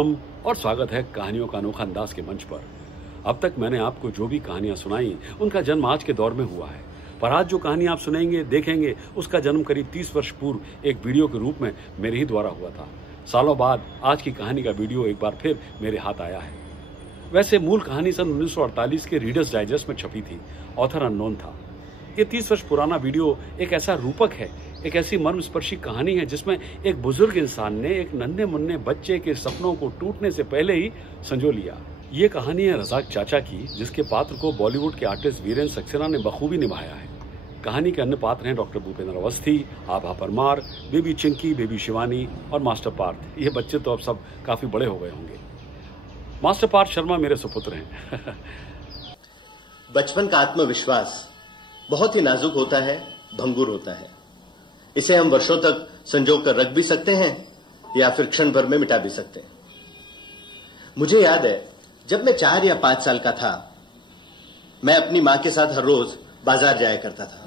प्रणाम और स्वागत है कहानियों का अनोखा अंदाज के मंच पर। अब तक मैंने आपको जो भी कहानियां सुनाई उनका जन्म आज के दौर में हुआ है, पर आज जो कहानी आप सुनेंगे देखेंगे उसका जन्म करीब 30 वर्ष पूर्व एक वीडियो के रूप में मेरे ही द्वारा हुआ था। सालों बाद आज की कहानी का वीडियो एक बार फिर मेरे हाथ आया है। वैसे मूल कहानी सन 1948 के रीडर्स डाइजेस्ट में छपी थी, ऑथर अननोन था। ये 30 वर्ष पुराना वीडियो एक ऐसा रूपक है, एक ऐसी मर्मस्पर्शी कहानी है जिसमें एक बुजुर्ग इंसान ने एक नन्हे मुन्ने बच्चे के सपनों को टूटने से पहले ही संजो लिया। ये कहानी है रज़ाक चाचा की, जिसके पात्र को बॉलीवुड के आर्टिस्ट वीरेंद्र सक्सेना ने बखूबी निभाया है। कहानी के अन्य पात्र हैं डॉक्टर भूपेंद्र अवस्थी, आभा परमार, बेबी चिंकी, बेबी शिवानी और मास्टर पार्थ। ये बच्चे तो अब सब काफी बड़े हो गए होंगे। मास्टर पार्थ शर्मा मेरे सुपुत्र हैं। बचपन का आत्मविश्वास बहुत ही नाजुक होता है, भंगुर होता है। इसे हम वर्षों तक संजो कर रख भी सकते हैं या फिर क्षण भर में मिटा भी सकते हैं। मुझे याद है, जब मैं 4 या 5 साल का था, मैं अपनी मां के साथ हर रोज बाजार जाया करता था।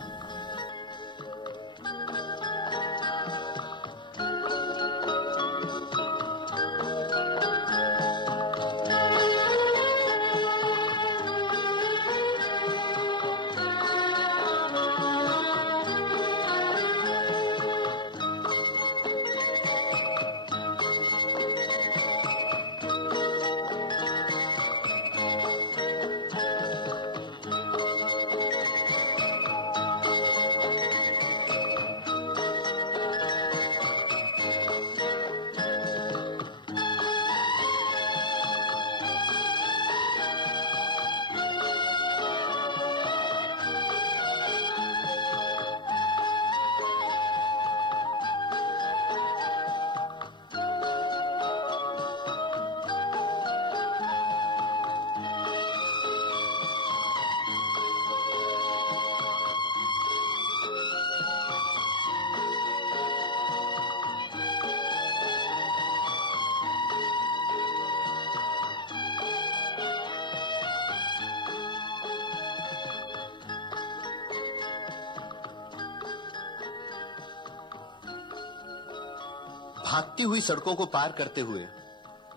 भागती हुई सड़कों को पार करते हुए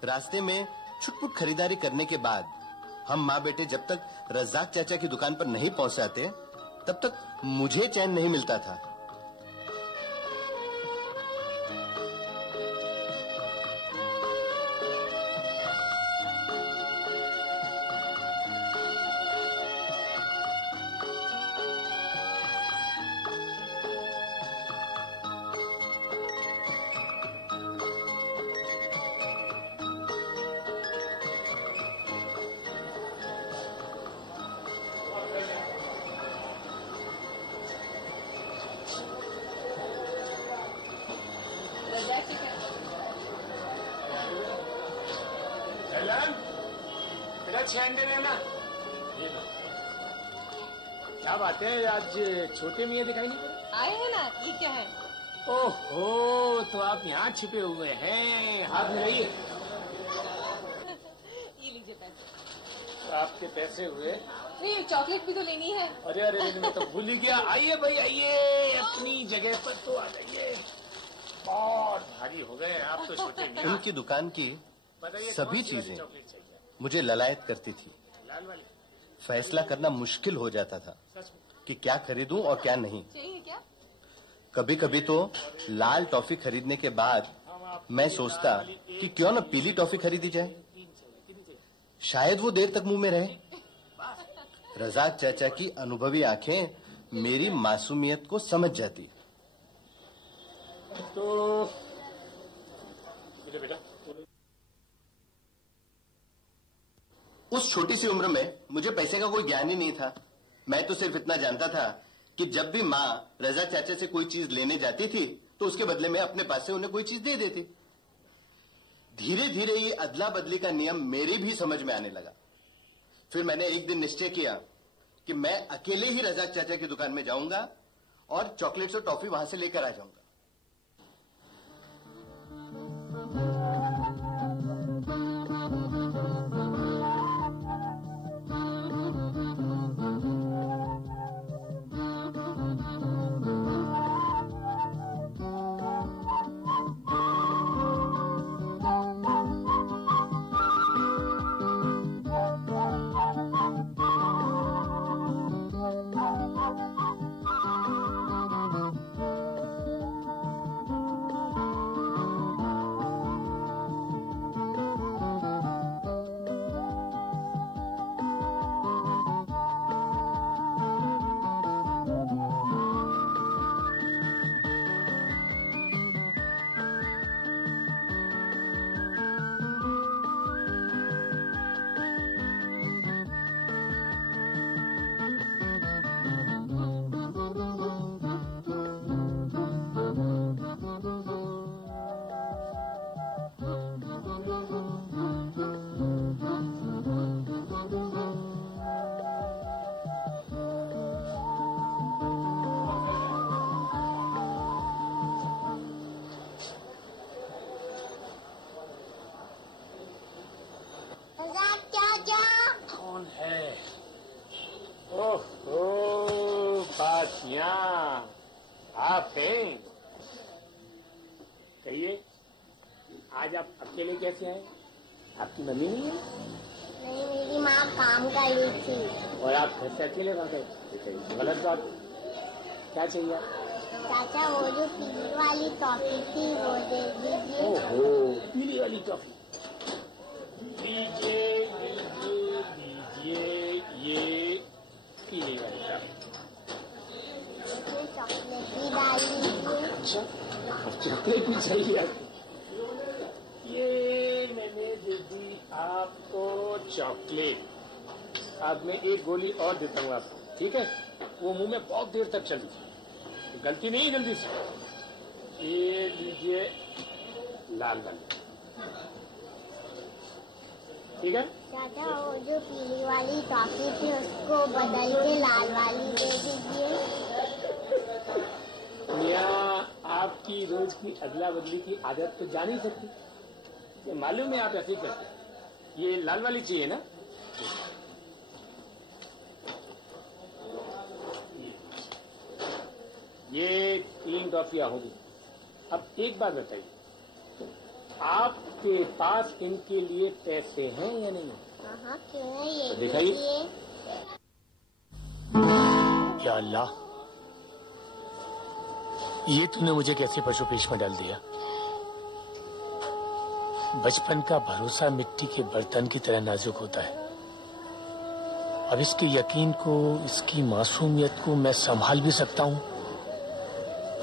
रास्ते में छुटपुट खरीदारी करने के बाद हम माँ बेटे जब तक रज़ाक चाचा की दुकान पर नहीं पहुंच जाते, तब तक मुझे चैन नहीं मिलता था। चैन दे देना। क्या बात है, आज छोटे मियाँ दिखाई नहीं पड़े? आए हैं ना, ये क्या है? ओहो, तो आप यहाँ छिपे हुए हैं। हाथ मिलाइए। ये लीजिए पैसे। आपके पैसे हुए? नहीं, चॉकलेट भी तो लेनी है। अरे अरे, मैं तो भूल ही गया। आइए भाई आइए, अपनी जगह पर तो आ जाइए। बहुत भारी हो गए आप तो छोटे मियाँ। उनकी दुकान की सभी चीजें मुझे ललायत करती थी। फैसला करना मुश्किल हो जाता था कि क्या खरीदूं और क्या नहीं। क्या? कभी कभी तो लाल टॉफी खरीदने के बाद मैं सोचता कि क्यों न पीली टॉफी खरीदी जाए, शायद वो देर तक मुंह में रहे। रज़ाक चाचा की अनुभवी आंखें मेरी मासूमियत को समझ जाती। तो बेटा, उस छोटी सी उम्र में मुझे पैसे का कोई ज्ञान ही नहीं था। मैं तो सिर्फ इतना जानता था कि जब भी माँ रज़ाक चाचा से कोई चीज लेने जाती थी तो उसके बदले में अपने पास से उन्हें कोई चीज दे देती। धीरे धीरे ये अदला बदली का नियम मेरी भी समझ में आने लगा। फिर मैंने एक दिन निश्चय किया कि मैं अकेले ही रज़ाक चाचा की दुकान में जाऊंगा और चॉकलेट्स और टॉफी वहां से लेकर आ जाऊंगा। बस यहाँ आप हैं। कहिए, आज आप अकेले कैसे आए? आपकी मम्मी नहीं है? नहीं, मेरी माँ काम कर रही थी। और आप घर से अकेले भाग गए? गलत बात। क्या चाहिए आप? चाचा, वो जो पीली वाली टॉफी थी वो दे दीजिए। ओहो, पीली वाली टॉफी। लीजिए लीजिए लीजिए, ये पीली वाली टॉफी। उसमें चॉकलेट भी डाल दीजिए। अच्छा, और चॉकलेट भी चाहिए आपको? ये मैंने दे दी आपको चॉकलेट। अब मैं एक गोली और देता हूँ आपको, ठीक है? वो मुंह में बहुत देर तक चली, गलती नहीं, जल्दी से। ये लीजिए लाल वाली, ठीक है? चाचा, वो जो पीली वाली टॉफी थी उसको बदल के लाल वाली दे दीजिए। मियाँ, आपकी रोज की अदला बदली की आदत तो जा नहीं सकती, ये मालूम है, आप ऐसे ही करते। ये लाल वाली चाहिए ना? ये 3 टॉफियां होगी। अब एक बात बताइए, आपके पास इनके लिए पैसे हैं या नहीं? हाँ, क्यों नहीं, ये दिखाइए। दीजिए। या अल्लाह, ये तूने मुझे कैसे पशुपेश में डाल दिया? बचपन का भरोसा मिट्टी के बर्तन की तरह नाजुक होता है। अब इसके यकीन को, इसकी मासूमियत को मैं संभाल भी सकता हूँ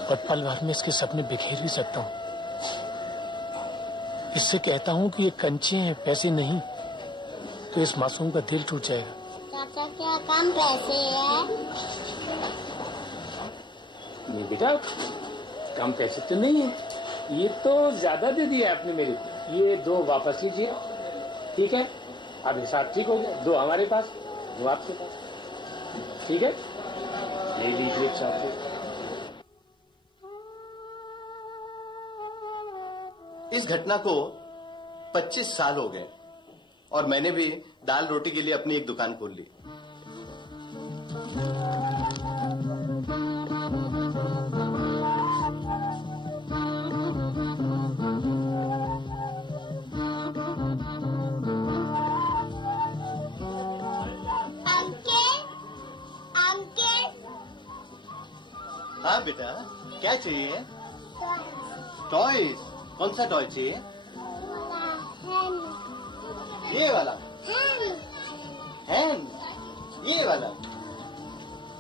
और पल भर में इसके सपने बिखेर भी सकता हूँ। इससे कहता हूँ कि ये कंचे हैं, पैसे नहीं, तो इस मासूम का दिल टूट जाएगा। चाचा, क्या कम पैसे है? नहीं बेटा, कम पैसे तो नहीं है, ये तो ज्यादा दे दिया आपने मेरे को। ये 2 वापस कीजिए, ठीक है? अब हिसाब ठीक हो गया। 2 हमारे पास, 2 आपके पास, ठीक है? ले लीजिए चॉकलेट। इस घटना को 25 साल हो गए और मैंने भी दाल रोटी के लिए अपनी एक दुकान खोल ली। हाँ बेटा, क्या चाहिए? टॉयज? कौन सा टॉय चाहिए? ये वाला हैंड? ये वाला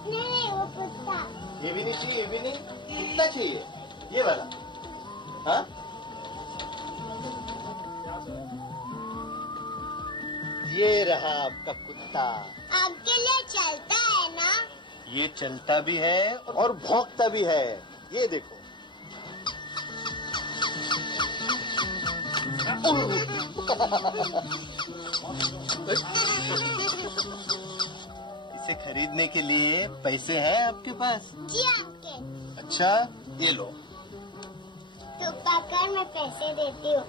नहीं, वो कुत्ता। ये भी नहीं चाहिए, ये भी नहीं, कुत्ता चाहिए, ये वाला। हाँ, ये रहा आपका कुत्ता। आपके लिए चलता है ना? ये चलता भी है और भौंकता भी है, ये देखो। इसे खरीदने के लिए पैसे हैं आपके पास? जी अंकल। अच्छा, ये लो। तो पाकर मैं पैसे देती हूँ।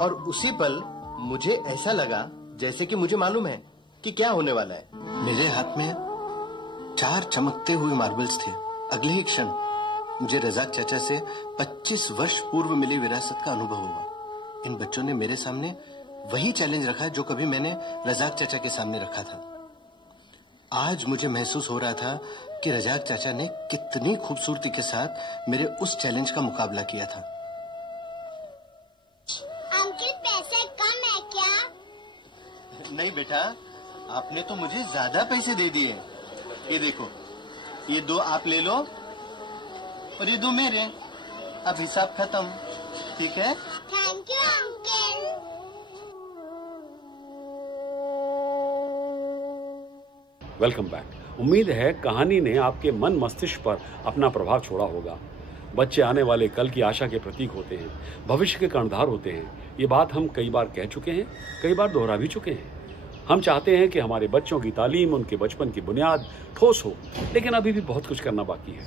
और उसी पल मुझे ऐसा लगा जैसे कि मुझे मालूम है कि क्या होने वाला है। मेरे हाथ में 4 चमकते हुए मार्बल्स थे। अगले ही क्षण मुझे रजाक चाचा से 25 वर्ष पूर्व मिली विरासत का अनुभव हुआ। इन बच्चों ने मेरे सामने वही चैलेंज रखा जो कभी मैंने रजाक चाचा के सामने रखा था। आज मुझे महसूस हो रहा था कि रजाक चाचा ने कितनी खूबसूरती के साथ मेरे उस चैलेंज का मुकाबला किया था। अंकल, पैसे कम है क्या? नहीं बेटा, आपने तो मुझे ज्यादा पैसे दे दिए। ये देखो, ये 2 आप ले लो और ये 2 मेरे। अब हिसाब खत्म, ठीक है? Thank you uncle. Welcome back. उम्मीद है कहानी ने आपके मन मस्तिष्क पर अपना प्रभाव छोड़ा होगा। बच्चे आने वाले कल की आशा के प्रतीक होते हैं, भविष्य के कर्णधार होते हैं। ये बात हम कई बार कह चुके हैं, कई बार दोहरा भी चुके हैं। हम चाहते हैं कि हमारे बच्चों की तालीम, उनके बचपन की बुनियाद ठोस हो, लेकिन अभी भी बहुत कुछ करना बाकी है।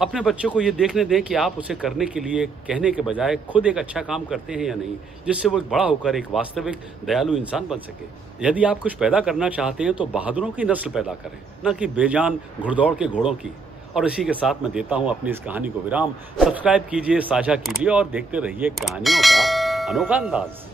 अपने बच्चे को ये देखने दें कि आप उसे करने के लिए कहने के बजाय खुद एक अच्छा काम करते हैं या नहीं, जिससे वो एक बड़ा होकर एक वास्तविक दयालु इंसान बन सके। यदि आप कुछ पैदा करना चाहते हैं तो बहादुरों की नस्ल पैदा करें, न कि बेजान घुड़दौड़ के घोड़ों की। और इसी के साथ मैं देता हूं अपनी इस कहानी को विराम। सब्सक्राइब कीजिए, साझा कीजिए और देखते रहिए कहानियों का अनोखा अंदाज।